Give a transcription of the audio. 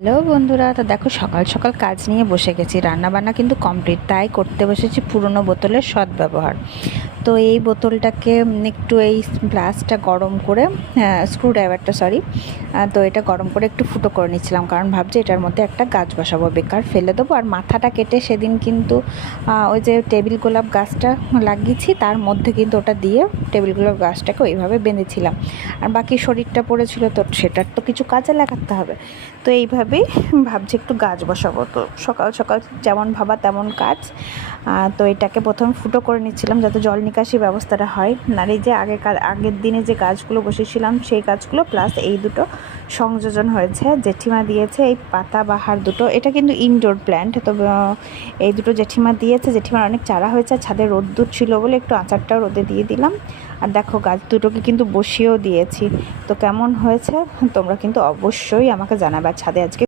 Hello বন্ধুরা, তো দেখো সকাল সকাল কাজ নিয়ে বসে গেছি। রান্নাবান্না কিন্তু কমপ্লিট, তাই করতে বসেছি পুরনো বোতলের সদ্ব্যবহার। তো এই বোতলটাকে একটু এই গ্লাসটা গরম করে, স্ক্রুড্রাইভারটা সরি, তো এটা গরম করে একটু ফুটো করে নিচ্ছিলাম, কারণ ভাবছি এটার মধ্যে একটা গাছ বসাবো, বেকার ফেলে দেবো। আর মাথাটা কেটে সেদিন কিন্তু ওই যে টেবিল গোলাপ গাছটা লাগিয়েছি, তার মধ্যে কিন্তু ওটা দিয়ে টেবিল গোলাপ গাছটাকে ওইভাবে বেঁধেছিলাম। আর বাকি শরীরটা পড়েছিল, তো সেটার তো কিছু কাজে লাগাতে হবে। তো এইভাবেই ভাবছি একটু গাছ বসাবো। তো সকাল সকাল যেমন ভাবা তেমন কাজ। তো এটাকে প্রথম ফুটো করে নিচ্ছিলাম যাতে জল নিকাশি ব্যবস্থাটা হয়। আর এই যে আগের দিনে যে গাছগুলো বসেছিলাম সেই গাছগুলো প্লাস এই দুটো সংযোজন হয়েছে, জেঠিমা দিয়েছে এই পাতাবাহার দুটো। এটা কিন্তু ইনডোর প্ল্যান্ট, তো এই দুটো জেঠিমা দিয়েছে। জেঠিমার অনেক চারা হয়েছে, ছাদে রোদ্দুর ছিল বলে একটু আচারটাও রোদে দিয়ে দিলাম। আর দেখো গাছ দুটোকে কিন্তু বসিয়েও দিয়েছি। তো কেমন হয়েছে তোমরা কিন্তু অবশ্যই আমাকে জানাবে। ছাদে আজকে